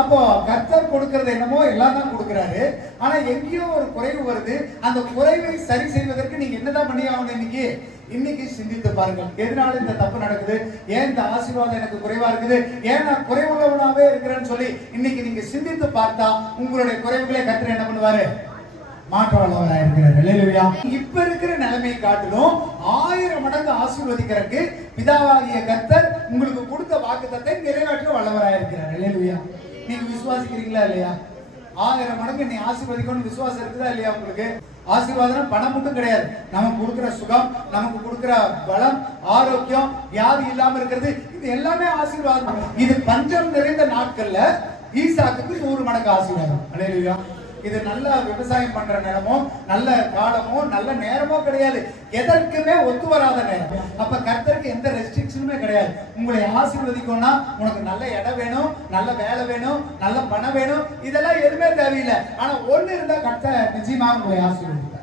அப்போ கர்த்தர் கொடுக்கறது என்னமோ எல்லாம் தான் கொடுக்கிறாரு. ஆனா எங்கேயோ ஒரு குறைவு வருது. அந்த குறைவை சரி செய்வதற்கு நீங்க என்னதான் பண்ணி ஆகணும்? இன்னைக்கு சிந்தித்து பாருங்கள். எதனால இந்த தப்பு நடக்குது? ஏன் இந்த ஆசீர்வாதம் எனக்கு குறைவா இருக்குது? ஏன் நான் குறைவுள்ளவனாவே இருக்கிறேன்னு சொல்லி இன்னைக்கு நீங்க சிந்தித்து பார்த்தா உங்களுடைய குறைவுகளை கர்த்தர் என்ன பண்ணுவாரு? மாற்ற வல்லவராக இருக்கிறார். அல்லேலூயா. இப்ப இருக்கிற நிலைமையை காட்டிலும் 1000 மடங்கு ஆசீர்வதிக்கிறதுக்கு பிதாவாகிய கர்த்தர் உங்களுக்கு கொடுத்த வாக்குத்தத்தை நிறைவேற்ற வல்லவராக இருக்கிறார். அல்லேலூயா. நீங்க விசுவாசிக்கிறீங்களா இல்லையா? 1000 மடங்கு நீ ஆசீர்வதிக்கணும்னு விசுவாசம் இருக்குதா இல்லையா உங்களுக்கு? ஆசீர்வாதம் பணம் மட்டும் கிடையாது. நமக்கு கொடுக்கிற சுகம், நமக்கு கொடுக்கிற பலம், ஆரோக்கியம், வியாதி இல்லாம இருக்கிறது, இது எல்லாமே ஆசீர்வாதம். இது பஞ்சம் நிறைந்த நாட்கள்ல ஈசாக்குக்கு 100 மடங்கு ஆசீர்வாதம். அல்லேலூயா. இது நல்ல விவசாயம் பண்ற நேரமோ, நல்ல காலமோ, நல்ல நேரமோ கிடையாது. எதற்குமே ஒத்து வராத நேரம். அப்ப கர்த்தருக்கு எந்த ரெஸ்ட்ரிக்ஷனுமே கிடையாது. உங்களை ஆசீர்வதிக்கணும்னா உனக்கு நல்ல இடம் வேணும், நல்ல வேலை வேணும், நல்ல பணம் வேணும், இதெல்லாம் எதுவுமே தேவையில்லை. ஆனா ஒண்ணு இருந்தா கர்த்தர் நிச்சயமா உங்களை ஆசீர்வதிப்பார்.